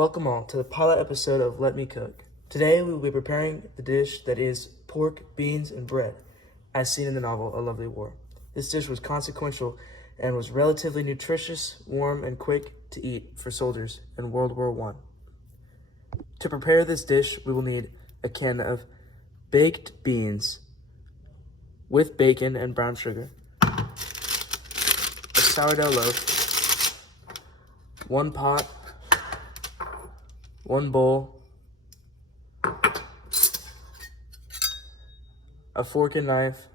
Welcome all to the pilot episode of Let Me Cook. Today we will be preparing the dish that is pork, beans, and bread, as seen in the novel A Lovely War. This dish was consequential and was relatively nutritious, warm, and quick to eat for soldiers in World War I. To prepare this dish, we will need a can of baked beans with bacon and brown sugar, a sourdough loaf, one pot, one bowl, a fork and knife,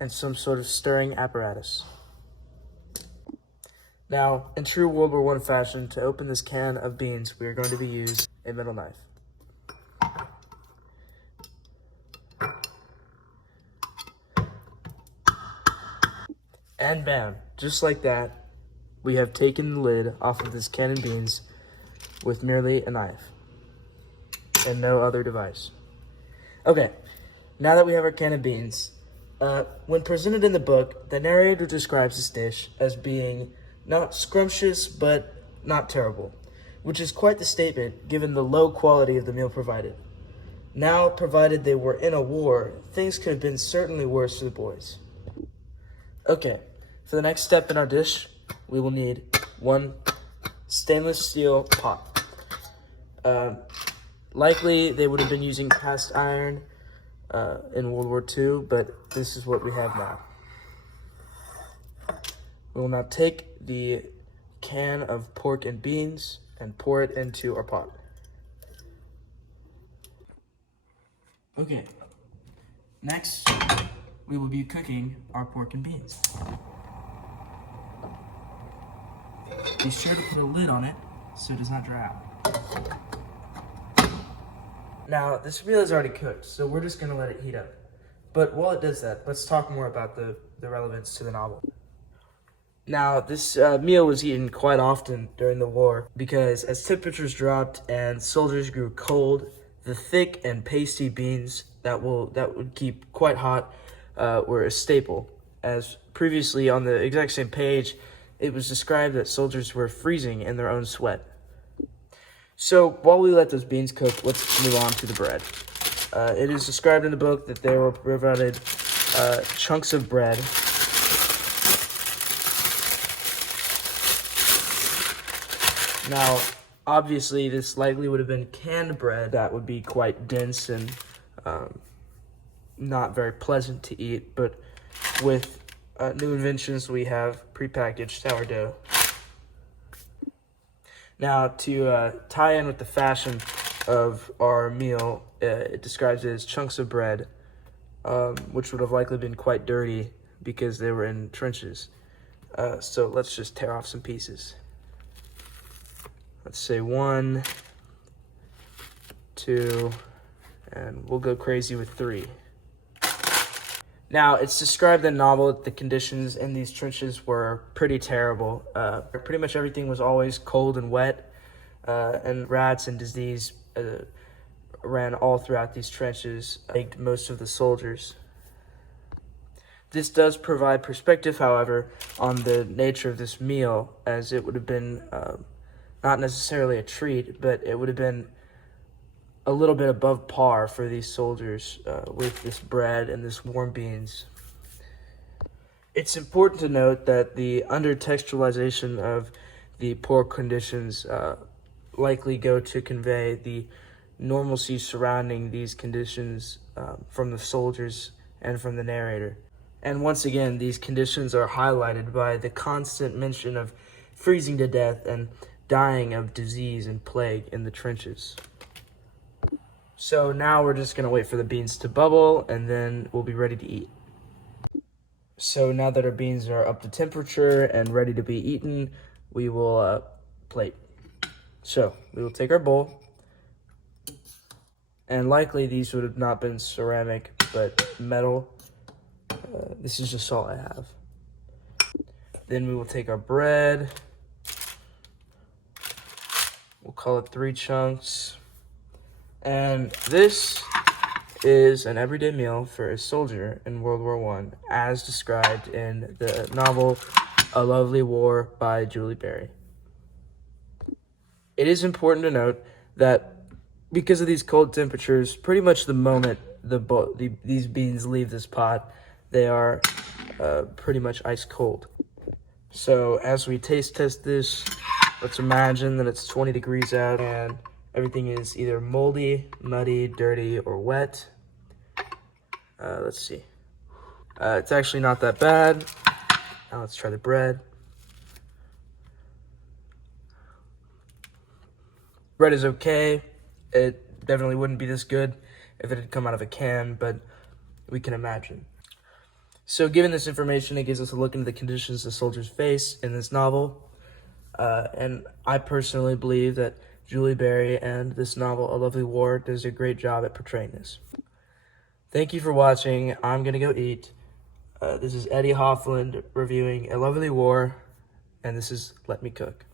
and some sort of stirring apparatus. Now, in true World War I fashion, to open this can of beans, we are going to be using a metal knife. And bam, just like that, we have taken the lid off of this can of beans with merely a knife and no other device. Okay, now that we have our can of beans, when presented in the book, the narrator describes this dish as being not scrumptious, but not terrible, which is quite the statement given the low quality of the meal provided. Now, provided they were in a war, things could have been certainly worse for the boys. Okay, for the next step in our dish, we will need one stainless steel pot. Likely they would have been using cast iron in World War II, but this is what we have now. We will now take the can of pork and beans and pour it into our pot. Okay, next we will be cooking our pork and beans. Be sure to put a lid on it so it does not dry out. Now, this meal is already cooked, so we're just going to let it heat up. But while it does that, let's talk more about the relevance to the novel. Now, this meal was eaten quite often during the war because as temperatures dropped and soldiers grew cold, the thick and pasty beans that would keep quite hot were a staple. As previously on the exact same page, it was described that soldiers were freezing in their own sweat. So while we let those beans cook, let's move on to the bread. It is described in the book that they were provided chunks of bread. Now, obviously, this likely would have been canned bread that would be quite dense and not very pleasant to eat, but with new inventions, we have prepackaged sourdough. Now, to tie in with the fashion of our meal, it describes it as chunks of bread, which would have likely been quite dirty because they were in trenches. So let's just tear off some pieces. Let's say 1, 2, and we'll go crazy with 3. Now, it's described in the novel that the conditions in these trenches were pretty terrible. Pretty much everything was always cold and wet, and rats and disease ran all throughout these trenches, plagued most of the soldiers. This does provide perspective, however, on the nature of this meal, as it would have been not necessarily a treat, but it would have been a little bit above par for these soldiers with this bread and this warm beans. It's important to note that the undertextualization of the poor conditions likely go to convey the normalcy surrounding these conditions from the soldiers and from the narrator. And once again, these conditions are highlighted by the constant mention of freezing to death and dying of disease and plague in the trenches. So now we're just going to wait for the beans to bubble, and then we'll be ready to eat. So now that our beans are up to temperature and ready to be eaten, we will plate. So we will take our bowl, and likely these would have not been ceramic, but metal. This is just all I have. Then we will take our bread. We'll call it 3 chunks. And this is an everyday meal for a soldier in World War I, as described in the novel A Lovely War by Julie Berry. It is important to note that because of these cold temperatures, pretty much the moment these beans leave this pot, they are pretty much ice cold. So as we taste test this, let's imagine that it's 20 degrees out and everything is either moldy, muddy, dirty, or wet. Let's see. It's actually not that bad. Now let's try the bread. Bread is okay. It definitely wouldn't be this good if it had come out of a can, but we can imagine. So given this information, it gives us a look into the conditions the soldiers face in this novel. And I personally believe that Julie Berry and this novel, A Lovely War, does a great job at portraying this. Thank you for watching. I'm going to go eat. This is Eddie Hofland reviewing A Lovely War, and this is Let Me Cook.